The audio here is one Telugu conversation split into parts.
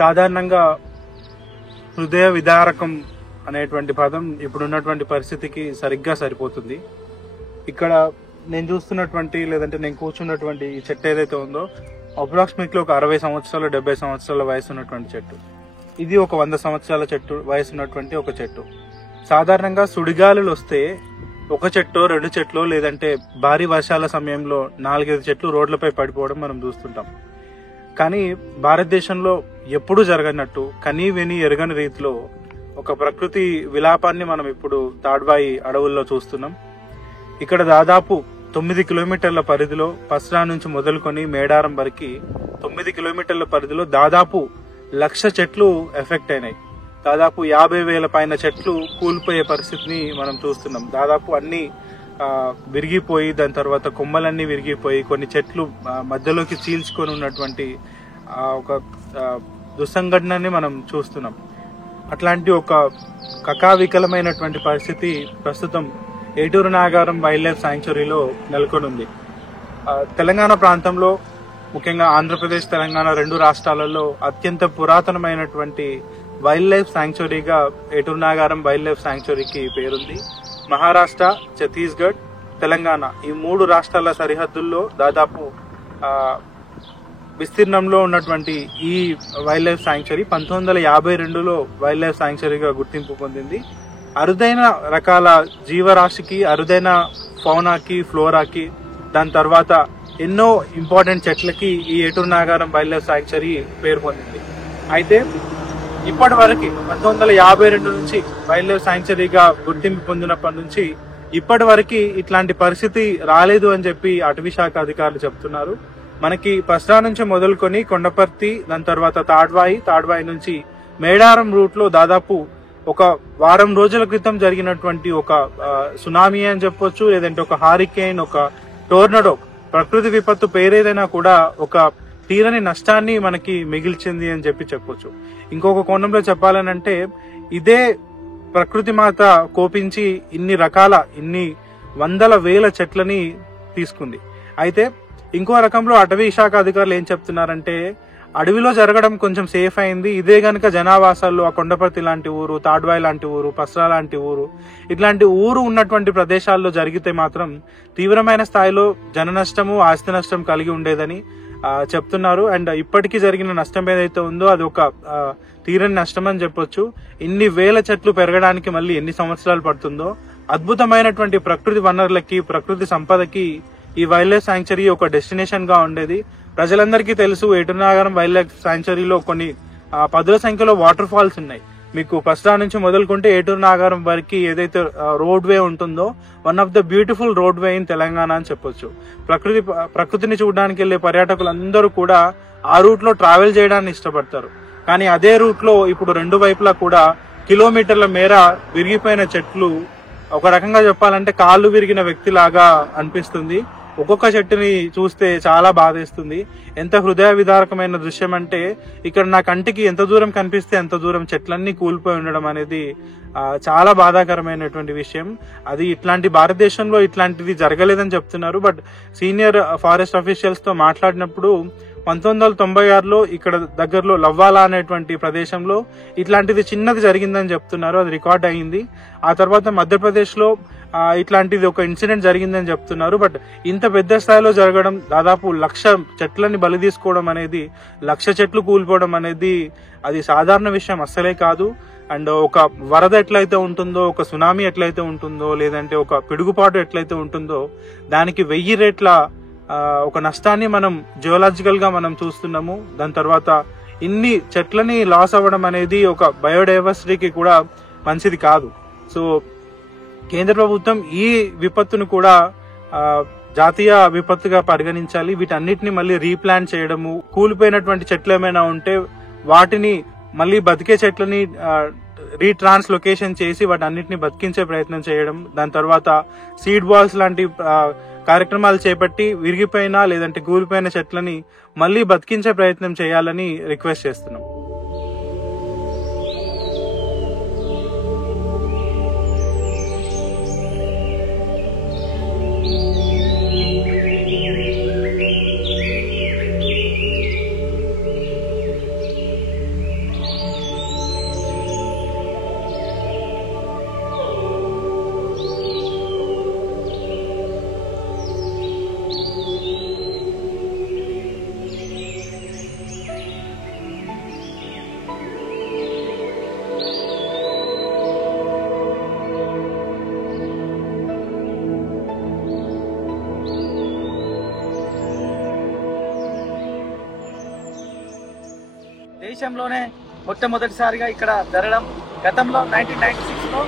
సాధారణంగా హృదయ విదారకం అనేటువంటి పదం ఇప్పుడున్నటువంటి పరిస్థితికి సరిగ్గా సరిపోతుంది. ఇక్కడ నేను చూస్తున్నటువంటి లేదంటే నేను కూర్చున్నటువంటి ఈ చెట్టు ఏదైతే ఉందో అప్రాక్సిమేట్లీ ఒక 60 సంవత్సరాలు 70 సంవత్సరాల వయసు ఉన్నటువంటి చెట్టు. ఇది ఒక 100 సంవత్సరాల చెట్టు వయసు ఉన్నటువంటి ఒక చెట్టు. సాధారణంగా సుడిగాలులు వస్తే ఒక చెట్టు 2 చెట్లు లేదంటే భారీ వర్షాల సమయంలో 4-5 చెట్లు రోడ్లపై పడిపోవడం మనం చూస్తుంటాం. కానీ భారతదేశంలో ఎప్పుడూ జరగనట్టు కనీ విని ఎరగని రీతిలో ఒక ప్రకృతి విలాపాన్ని మనం ఇప్పుడు తాడ్వాయి అడవుల్లో చూస్తున్నాం. ఇక్కడ దాదాపు 9 కిలోమీటర్ల పరిధిలో పస్రా నుంచి మొదలుకొని మేడారం వరకు 9 కిలోమీటర్ల పరిధిలో దాదాపు 1,00,000 చెట్లు ఎఫెక్ట్ అయినాయి. దాదాపు 50,000 పైన చెట్లు కూలిపోయే పరిస్థితిని మనం చూస్తున్నాం. దాదాపు అన్ని విరిగిపోయి దాని తర్వాత కొమ్మలన్నీ విరిగిపోయి కొన్ని చెట్లు మధ్యలోకి చీల్చుకొని ఉన్నటువంటి ఒక దుస్సంఘటనని మనం చూస్తున్నాం. అట్లాంటి ఒక కకావికలమైనటువంటి పరిస్థితి ప్రస్తుతం ఏటూరు నాగారం వైల్డ్ లైఫ్ శాంక్చురీలో నెలకొని ఉంది. తెలంగాణ ప్రాంతంలో ముఖ్యంగా ఆంధ్రప్రదేశ్ తెలంగాణ 2 రాష్ట్రాలలో అత్యంత పురాతనమైనటువంటి వైల్డ్ లైఫ్ శాంక్చురీగా ఏటూరు నాగారం వైల్డ్ లైఫ్ శాంక్చురీకి పేరుంది. మహారాష్ట్ర, ఛత్తీస్గఢ్, తెలంగాణ ఈ 3 రాష్ట్రాల సరిహద్దుల్లో దాదాపు విస్తీర్ణంలో ఉన్నటువంటి ఈ వైల్డ్ లైఫ్ శాంక్చురీ 1952లో వైల్డ్ లైఫ్ శాంక్చురీగా గుర్తింపు పొందింది. అరుదైన రకాల జీవరాశికి, అరుదైన ఫౌనాకి, ఫ్లోరాకి, దాని తర్వాత ఎన్నో ఇంపార్టెంట్ చెట్లకి ఈ ఏటూరు నాగారం వైల్డ్ లైఫ్ శాంక్చురీ పేరు పొందింది. అయితే ఇప్పటి వరకు 1952 నుంచి వైల్డ్ లైఫ్ శాంక్చురీగా గుర్తింపు పొందినప్పటి నుంచి ఇప్పటి వరకు ఇట్లాంటి పరిస్థితి రాలేదు అని చెప్పి అటవీ శాఖ అధికారులు చెప్తున్నారు. మనకి పస్రా నుంచి మొదలుకొని కొండపర్తి, దాని తర్వాత తాడ్వాయి నుంచి మేడారం రూట్ లో దాదాపు ఒక వారం రోజుల క్రితం జరిగినటువంటి ఒక సునామీ అని చెప్పొచ్చు, లేదంటే ఒక హారికేన్, ఒక టోర్నడో, ప్రకృతి విపత్తు పేరేదైనా కూడా ఒక తీరని నష్టాన్ని మనకి మిగిల్చింది అని చెప్పొచ్చు. ఇంకొక కోణంలో చెప్పాలనంటే ఇదే ప్రకృతి మాత కోపించి ఇన్ని వందల వేల చెట్లని తీసుకుంది. అయితే ఇంకో రకంలో అటవీ శాఖ అధికారులు ఏం చెప్తున్నారంటే అడవిలో జరగడం కొంచెం సేఫ్ అయింది. ఇదే గనక జనావాసాల్లో ఆ కొండపర్తి లాంటి ఊరు, తాడ్వాయి లాంటి ఊరు, పస్రా లాంటి ఊరు, ఇట్లాంటి ఊరు ఉన్నటువంటి ప్రదేశాల్లో జరిగితే మాత్రం తీవ్రమైన స్థాయిలో జన నష్టము, ఆస్తి నష్టం కలిగి ఉండేదని చెప్తున్నారు. అండ్ ఇప్పటికీ జరిగిన నష్టం ఏదైతే ఉందో అది ఒక తీరని నష్టం అని చెప్పొచ్చు. ఇన్ని వేల చెట్లు పెరగడానికి మళ్ళీ ఎన్ని సంవత్సరాలు పడుతుందో, అద్భుతమైనటువంటి ప్రకృతి వనరులకి, ప్రకృతి సంపదకి ఈ వైల్డ్ లైఫ్ శాంక్చురీ ఒక డెస్టినేషన్ గా ఉండేది. ప్రజలందరికీ తెలుసు ఏటూరు నాగారం వైల్డ్ లైఫ్ శాంక్చురీలో కొన్ని 10ల సంఖ్యలో వాటర్ ఫాల్స్ ఉన్నాయి. మీకు పస్రా నుంచి మొదలుకుంటే ఏటూరు నాగారం వరకు ఏదైతే రోడ్ వే ఉంటుందో one of the beautiful road way in Telangana అని చెప్పొచ్చు. ప్రకృతిని చూడడానికి వెళ్లే పర్యాటకులందరూ కూడా ఆ రూట్ లో ట్రావెల్ చేయడాన్ని ఇష్టపడతారు. కానీ అదే రూట్ లో ఇప్పుడు 2 వైపులా కూడా కిలోమీటర్ల మేర విరిగిపోయిన చెట్లు, ఒక రకంగా చెప్పాలంటే కాళ్ళు విరిగిన వ్యక్తిలాగా అనిపిస్తుంది. ఒక్కొక్క చెట్టుని చూస్తే చాలా బాధేస్తుంది. ఎంత హృదయ విదారకమైన దృశ్యం అంటే ఇక్కడ నా కంటికి ఎంత దూరం కనిపిస్తే అంత దూరం చెట్లన్నీ కూలిపోయి ఉండడం అనేది చాలా బాధాకరమైనటువంటి విషయం. అది ఇట్లాంటి భారతదేశంలో ఇట్లాంటిది జరగలేదని చెప్తున్నారు. బట్ సీనియర్ ఫారెస్ట్ అఫీషియల్స్ తో మాట్లాడినప్పుడు 1996లో ఇక్కడ దగ్గరలో లవ్వాలా అనేటువంటి ప్రదేశంలో ఇట్లాంటిది చిన్నది జరిగిందని చెప్తున్నారు. అది రికార్డ్ అయింది. ఆ తర్వాత మధ్యప్రదేశ్ లో ఇట్లాంటిది ఒక ఇన్సిడెంట్ జరిగిందని చెప్తున్నారు. బట్ ఇంత పెద్ద స్థాయిలో జరగడం, దాదాపు 1,00,000 చెట్లని బలి తీసుకోవడం అనేది, 1,00,000 చెట్లు కూలిపోవడం అనేది అది సాధారణ విషయం అస్సలే కాదు. అండ్ ఒక వరద ఎట్లయితే ఉంటుందో, ఒక సునామీ ఎట్లయితే ఉంటుందో, లేదంటే ఒక పిడుగుపాటు ఎట్లయితే ఉంటుందో దానికి 1000 రెట్ల ఒక నష్టాన్ని మనం జియోలాజికల్ గా మనం చూస్తున్నాము. దాని తర్వాత ఇన్ని చెట్లని లాస్ అవ్వడం అనేది ఒక బయోడైవర్సిటీకి కూడా మంచిది కాదు. సో కేంద్ర ప్రభుత్వం ఈ విపత్తును కూడా జాతీయ విపత్తుగా పరిగణించాలి. వీటన్నిటిని మళ్ళీ రీప్లాంట్ చేయడము, కూలిపోయినటువంటి చెట్లు ఏమైనా ఉంటే వాటిని మళ్ళీ బతికే చెట్లని రీట్రాన్స్లొకేషన్ చేసి వాటి అన్నిటిని బతికించే ప్రయత్నం చేయడం, దాని తర్వాత సీడ్ బాల్స్ లాంటి కార్యక్రమాలు చేపట్టి విరిగిపోయిన లేదంటే కూలిపోయిన చెట్లని మళ్ళీ బతికించే ప్రయత్నం చేయాలని రిక్వెస్ట్ చేస్తున్నాం. దేశంలోనే మొట్టమొదటిసారిగా ఇక్కడ జరగడం. గతంలో 1996లో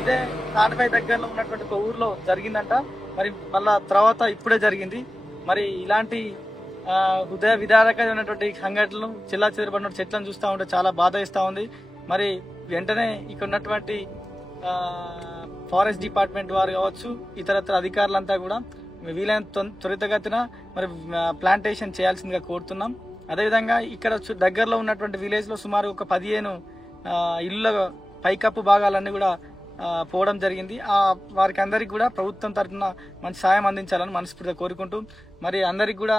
ఇదే తాటిపై దగ్గరలో ఉన్నటువంటి ఒక ఊర్లో జరిగిందంట. మరి మళ్ళా తర్వాత ఇప్పుడే జరిగింది. మరి ఇలాంటి హృదయ విదారకమైనటువంటి సంఘటనలు చిల్లా చెదరబడిన చెట్లను చూస్తూ ఉంటే చాలా బాధ ఇస్తూ ఉంది. మరి వెంటనే ఇక్కడ ఉన్నటువంటి ఫారెస్ట్ డిపార్ట్మెంట్ వారు కావచ్చు, ఇతరత్ర అధికారులంతా కూడా వీలైన త్వరితగతిన మరి ప్లాంటేషన్ చేయాల్సిందిగా కోరుతున్నాం. అదేవిధంగా ఇక్కడ దగ్గరలో ఉన్నటువంటి విలేజ్ లో సుమారు ఒక 15 ఇళ్ళ పైకప్పు భాగాలన్నీ కూడా పోవడం జరిగింది. వారికి అందరికి కూడా ప్రభుత్వం తరఫున మంచి సాయం అందించాలని మనస్ఫూర్తిగా కోరుకుంటూ, మరి అందరికి కూడా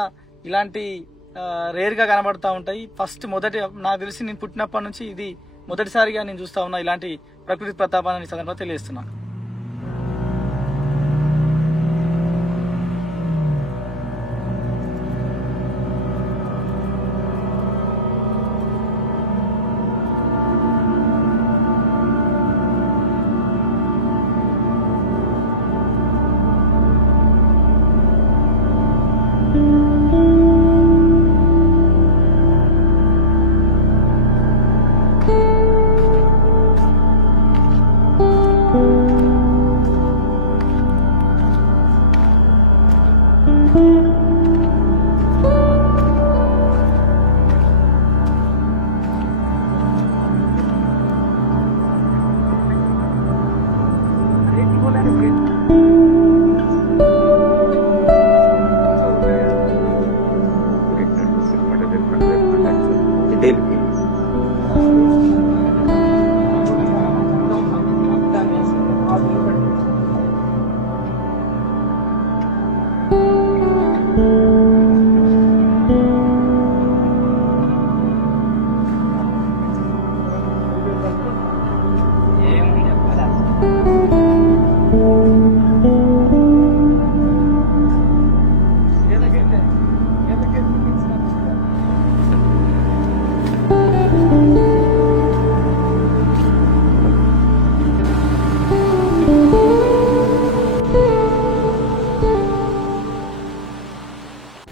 ఇలాంటి రేర్ గా కనబడతా ఉంటాయి. నాకు తెలిసి నేను పుట్టినప్పటి నుంచి ఇది మొదటిసారిగా నేను చూస్తా ఉన్నా ఇలాంటి ప్రకృతి ప్రతాపాన్ని సందర్భంగా తెలియజేస్తున్నాను.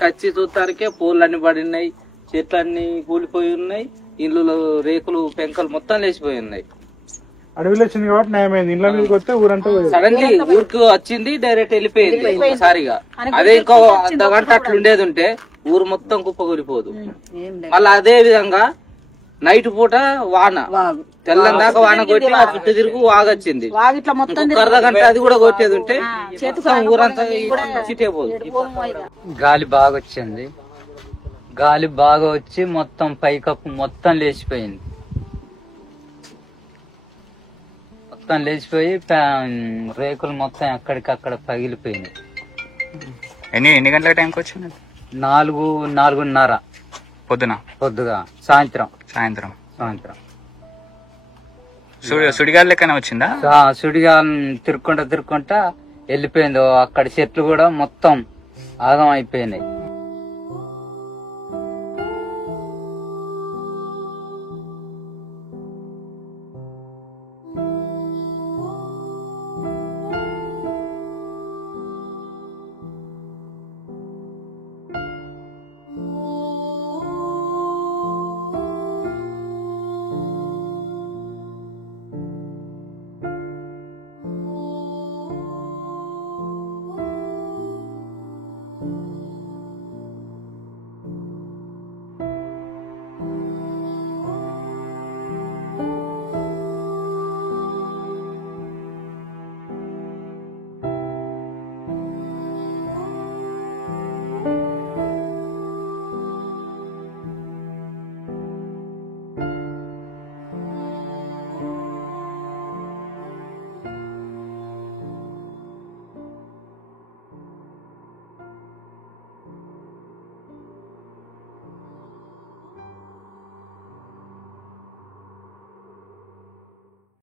కచ్చి చూస్తానికే పూలన్నీ పడినాయి, చెట్లన్నీ కూలిపోయి ఉన్నాయి, ఇల్లు రేకులు పెంకలు మొత్తం లేచిపోయి ఉన్నాయి. అడవిలో వచ్చింది కాబట్టి న్యాయమైంది. ఇంట్లో మీదకి వస్తే ఊరంతా సడన్లీ ఊరికి వచ్చింది, డైరెక్ట్ వెళ్ళిపోయింది ఒకసారిగా. అదే ఇంకో అర్ధ గంట అట్లుండేది ఉంటే ఊరు మొత్తం కుప్పకూలిపోదు. మళ్ళీ అదే విధంగా నైట్ పూట వాన, తెల్లం దాకా వాన కొట్టి ఆ చుట్టూ తిరుగు వాగొచ్చింది. అర్ధ గంట అది కూడా కొట్టేది ఉంటే ఊరంతా చిటే పోదు. గాలి బాగా వచ్చింది. గాలి బాగా వచ్చి మొత్తం పైకప్పు మొత్తం లేచిపోయింది. మొత్తం లేచిపోయి రేకులు మొత్తం ఎక్కడికక్కడ పగిలిపోయింది. ఎన్ని గంటల టైంకి వచ్చింది? 4:30 పొద్దుగా సాయంత్రం. సుడిగాలి లెక్కనే వచ్చిందా? సుడిగాలి తిరుక్కుంటా వెళ్ళిపోయింది. అక్కడ చెట్లు కూడా మొత్తం ఆగం అయిపోయినాయి.